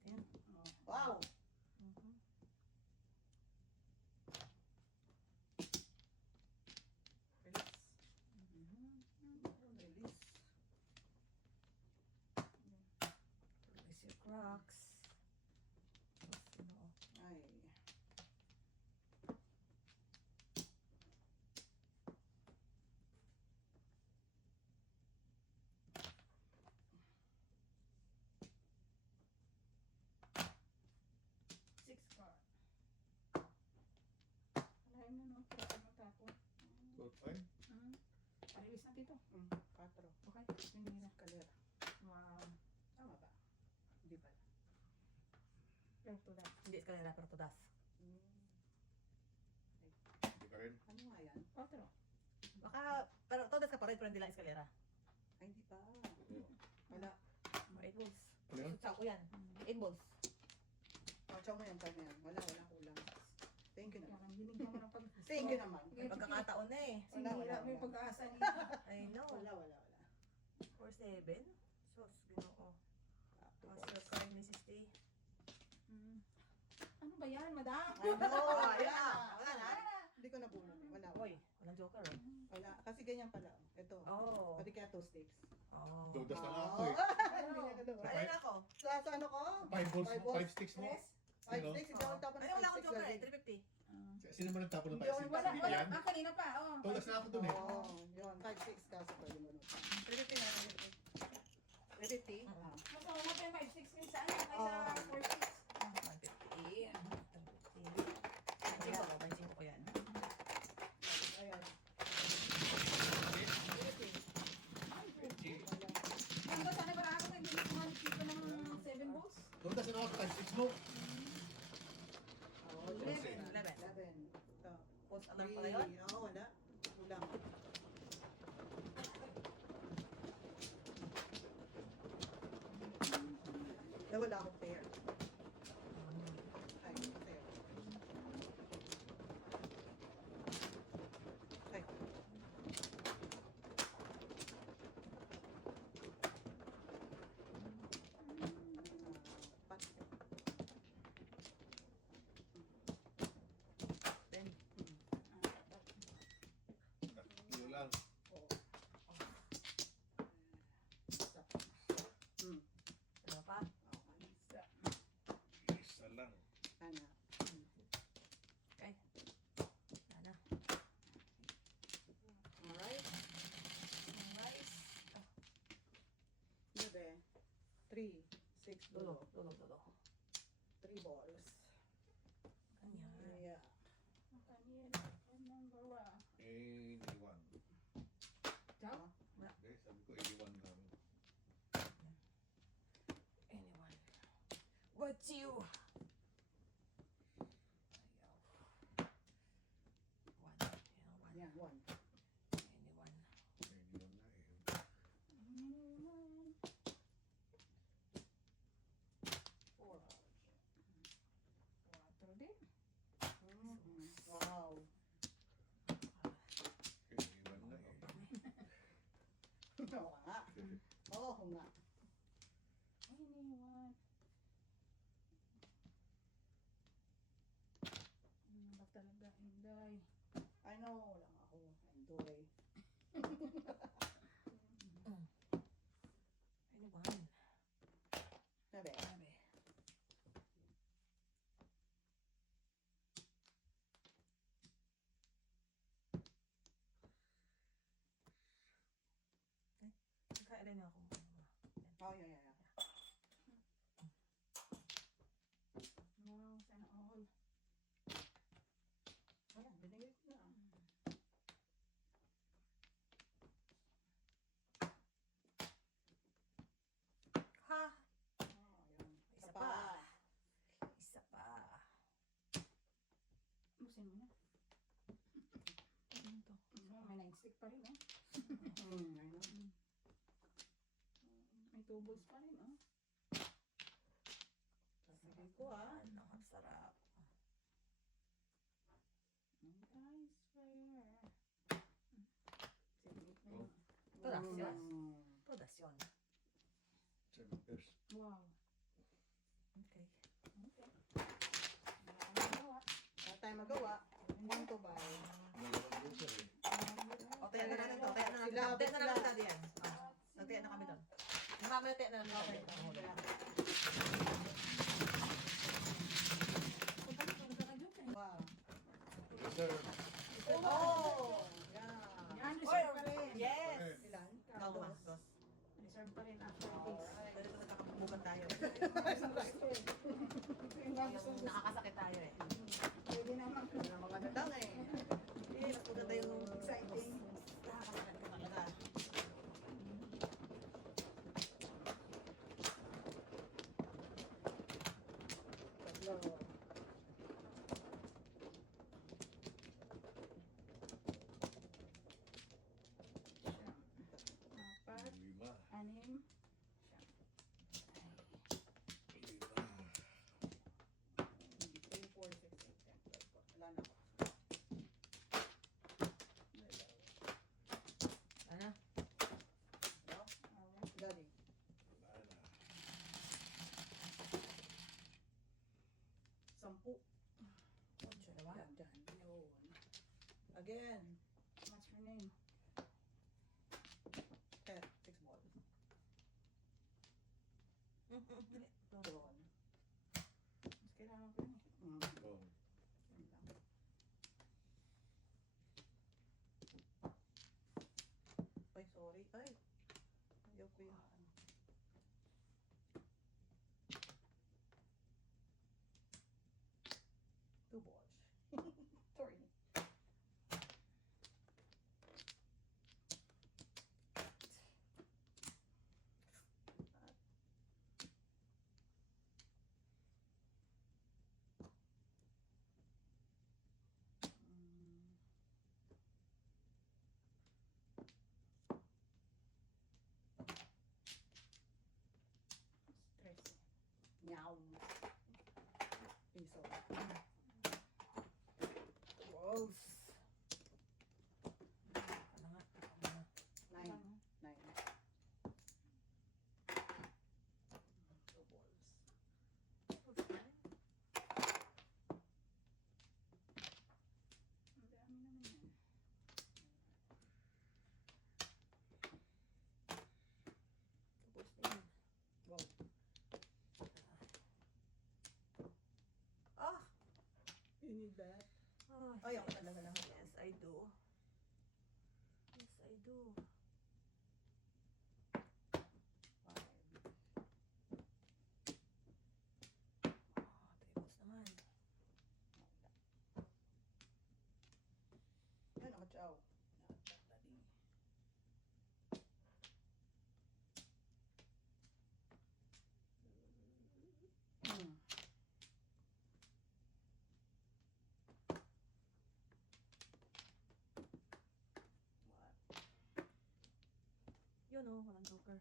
Yan. Wow! Mhm. Release. Release your cracks. Tapos, Ay. Six card. Alayin mo no, kaya ano tapon. Good fine. Release natin ito. 4. Okay, pinira. Escalera. Wow. Tama ba? Hindi pala. Pero to that. Hindi eskalera pero tudas. Hindi ka rin. Ano nga yan? 4. Baka, pero tudas ka pa rin pero hindi lang eskalera. Ay, hindi pa. Oo. Wala. 8 balls. Ano yun? Sa ako yan. 8 balls. Chow mo yan, chow mo yan. Wala kulang. Thank you Kaya naman. binigyan mo ng pag... Thank you naman. May pagkakataon na eh. Sinira mo yung pag-asa niya. I know. Wala. 4, 7. Sus, ginoo. How's your card, Mrs. T? Ano ba yan, madam? I know. Yeah. Wala na? Hindi ko nabunod. Wala. Uy, walang joker oh. Wala. Kasi ganyan pala. Ito. Oh. Pati kaya 2 sticks. Oh. Dudas na lang ako eh. Hindi niya galaw. Ayun ako. Sa ano ko? 5 balls, Five balls. 5 sticks mo. Stress? 5 Sino? sticks. Ikaw ang tapos Ayun, wala akong joker eh. 350. Sino mo nagtapon ng 5 Hindi, sticks? Wala, Hindi wala. yan. Ah, kanina pa. Oh. Dudas na ako dun eh. Oo. Yun. 5 sticks kaso pa yung ano. 350 na. 350? Oo. Ah. Mas muna pa yung 5-6 minutes sa ano, kaysa 4-6. 150. 25 ko, 25 ko yan. Ayan. Ang ba sana ba ako hindi ko dito ng 7 balls? Dudas na ako sa 5 sticks mo. Oh, 11. 11. 11. Ito. Post alarm pala yun? Oo, wala. Kulang. Wala akong pair. Ay, pair. Ay. Pat. Yun lang. Oo. Isa. Ano pa? Okay. Isa lang. Ano? Okay. Ano? Alright. Rice. Bebe. 3, 6, Dulo. dulo. Dulo. 3 balls. Ganyan. Yeah. Kanina, number 81. Job? Hindi, sabi ko 81 lang. Anyone. What's you? Ayaw. One. Yan, 1. Anyone. 81 na eh. Four. 4 din. Wow. Okay, 81 na eh. Oo nga. Oo nga. Anyone. Ano ba talaga, Inday? I know, lang ako. Enjoy. Anyone. Bebe. Sabi. Kailan ako. Oh, yeah. Wow, sana all. Ayan, binigay ko na. Ha? Oh, ayan. Isa pa. Isa pa. Busin mo na. Ano to? May 9 stick pa rin, oh. I know. May 2 balls pa rin, oh. Sasabihin ko ah. Ano, ang sarap. Nice fire. Sige. Oh. Todas yun. Mm. Todas yun. 7 pairs. Wow. Okay. Okay. Wala kang magawa. Wala tayong magawa. 1 to 5. Malamang busa eh. O, tayo na natin to. Tayo na natin. Sila, Tayo na sila. natin natin yan. Nagtiyan na kami doon. Mamaya tayo na natin. Okay. Punta ka dyan, eh. Wow. Reserve. Oh! Yeah. Yan, Oy, reserve pa rin. yes! Ilan? Ikaw, mas. Reserve pa rin after this. Dahil ito nagkakabukan tayo. Yung nga gusto Yung nakakasakit tayo eh. Pwede naman. Wala na mga dadang eh. Eh, mas maganda yung Exciting. nakakasakit ka talaga. Tatlo. Apat, 5. anim, 3, 4, 6, 8, 10, 12. Wala na ako. Ano? No? Galing. Sampu. Ocho, diba? Yan, dyan. Yun. Again. what's her name? 10, 6 balls. Dali. Yun. Mas kailangan ko yun eh. Mm. Oh. Yun lang. Ay, sorry. Ay. Ayaw ko yan. Two balls. Sorry. Stress. Meow. Piso. Wolf. Ano nga? Ano nga? 9. Lang, 9. Two balls. Ang dami naman yan. Tapos na yun. Wow. Ah! You need that? Oh, Ay, ako talaga lang. Yes, I do. Yes, I do. 5. Oh, tables naman. Yan, ako chow. Hmm. Yun oh, walang joker.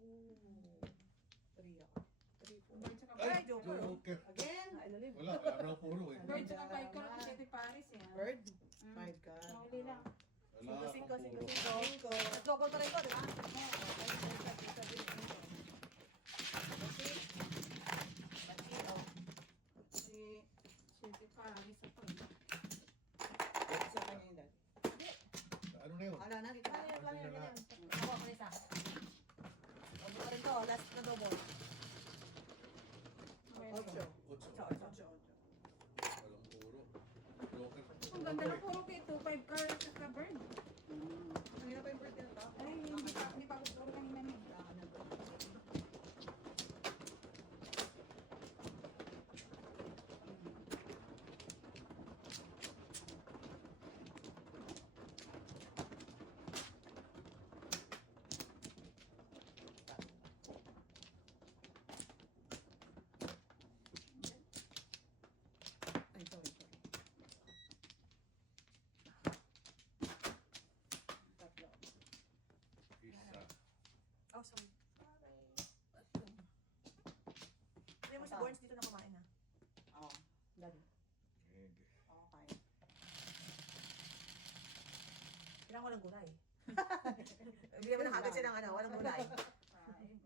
Oh. 3 ako. 3, 4. Bird tsaka Ay, bird. joker. Joker. Again? Wala, wala na puro eh. Bird tsaka five ka lang kasi Paris eh. ah. Bird? Mm. 5 ka. Nahuli lang. Wala Singko, akong singko, puro. singko. Nag-double pa rin ko, di ba? Si... Siyempre Paris ako. Sa kanya yung dad. Ano na yun? Wala na, dito Ano na. yun, ano yun, ano yun? Ako, ako isa. Double pa rin to, last na double. 8. 8. 8. Walang puro. Joker. Ang ganda na puro kay 2-5 car tsaka bird. Kanina pa yung birthday na to? Ay, hindi pa ako puro kanina niya. Ay, sorry. Tatlo. Isa. Oh, sorry. Hindi mo si Borns dito na kumain ha. Oo. Daddy. Hindi. Okay. Kailangan walang gulay. Bigyan mo ng habit silang ano, walang gulay. Mm.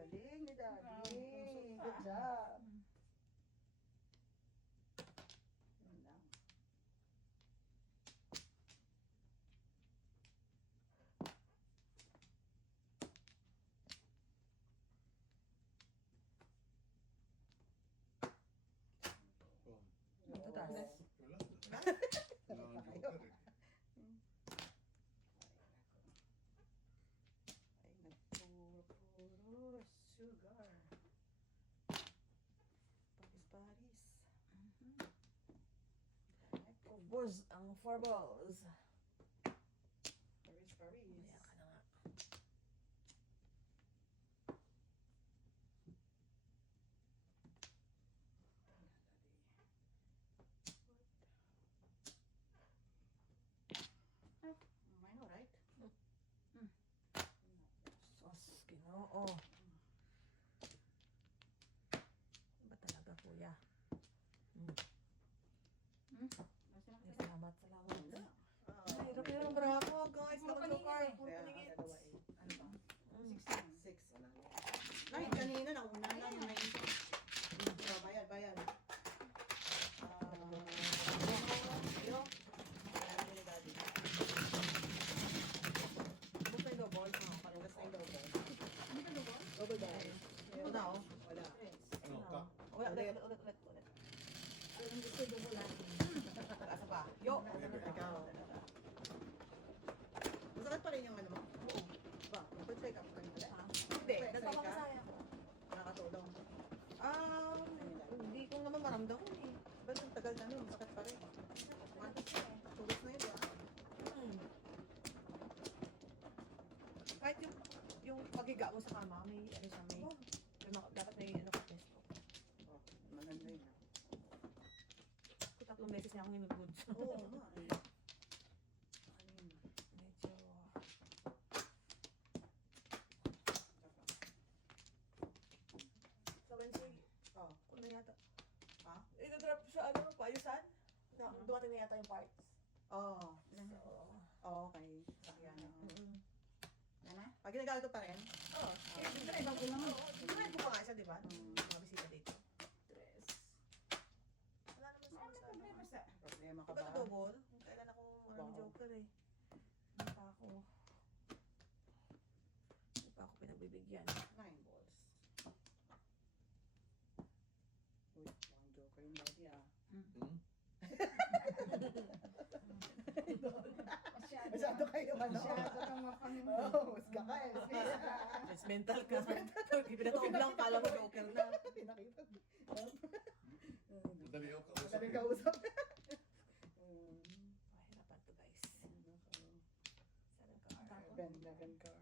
galing ni Daddy. Good job. Yun lang. Oh, Matatas. wala. Wala kang joker eh. Ay, nagpuro sugar. Paris. Ubos ang 4 balls. Paris. Ayan ka na nga. I know, right? Sos, Ginoo. Ba talaga, kuya? Ay, salamat. Wala. Ay, hirap yun ang bravo, guys. Mga Nakang joker. kanina Puro Kaya paningit. dalawa eh. Ano ba? Mm. 6. Wala na. Ay, kanina nauna na yung 19. So, bayad. Yo. Ayan ni Daddy. Basta yung double. Palugas na yung double. Hindi ka dugo? Double die. Ito na, oh. Wala. Ano, ka? Ulit. Ang gusto dugo natin. Asa pa? Yo! Ikaw. Masakit pa rin yung ano mo? Oo. Ba, mag-check up ka nila. Hindi, nagpapakasaya ko. Nakakatulong. Hindi ko naman maramdaman eh. Ba't ang tagal na nun? Masakit pa rin. Tulos na yun, ba? Kahit yung paghiga mo sa kama, may ano siya, dapat may ano ka test ko. Oh, maganda yun. Kung 3 beses niya akong hinugod. Oo, nga. Medyo... Sa Wednesday, Oh, kung na yata. Ha? Ito-drop sa ano, paayusan. Dumating na yata yung parts. oh. So, Oh, okay. Ayan. Ano? Pag ginagamit ko pa rin, oh, drive ako lang. Drive ko pa nga siya, di ba? Nung mga bisita dito. Tres. Wala naman sa ano. Problema sa... problema ka Iba ba? na double. Kailan ako maraming Wow. joker eh. Hindi pa ako pinagbibigyan. 9 balls. Uy, mukhang joker yung daddy ah. Hmm? Masyado kayo ano? Masyado kang mapanin. Oo, mas ka eh. Mas mental ka. Pinatuog lang, kala mo joker na. Pinakita. Madali ako kausap Madaling eh. kausap. Mahirapan to guys. 7 car. 11 car.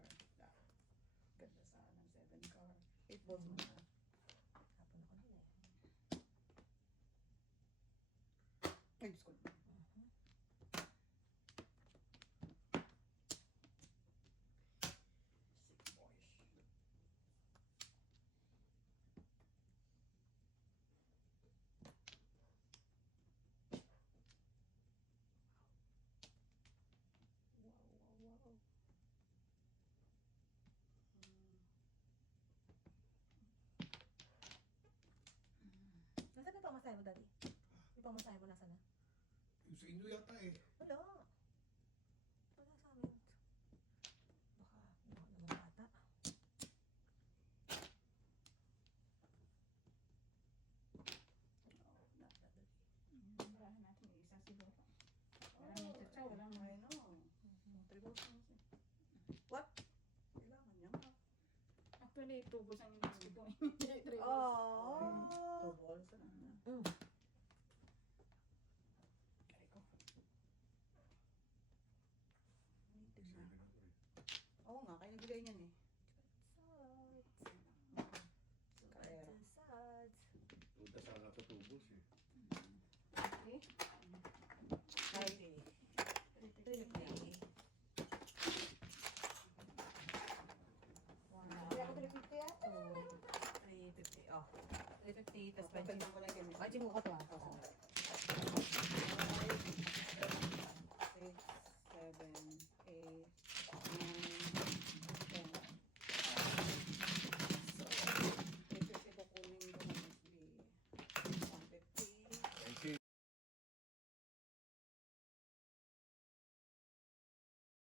Ganda sana ng 7 car. 8 balls mo na. Hapon ako nun eh. Ay, Diyos ko. Wow. Nasaan yung pamasahe mo, Daddy? Yung pamasahe mo nasa na? Yung sa inyo yata eh. Wala. Wala sa amin. Baka naman bata. Wala natin yung isa siguro. Wala nang tsatsa, wala nang... I know. 3 balls na siya. What? Kailangan niya. Actually, tubos ang gusto ko. Hindi, 3 Oh. 2 balls na. Seven ako eh. Oo nga, kaya nabigay niyan eh. Sad. Punta sana ako tubos eh. Friday. 350. Kaya ako 350 ah. 350. Oh. 350 tas Papagyan ko lang kayo. Ay, chingo ka to ah.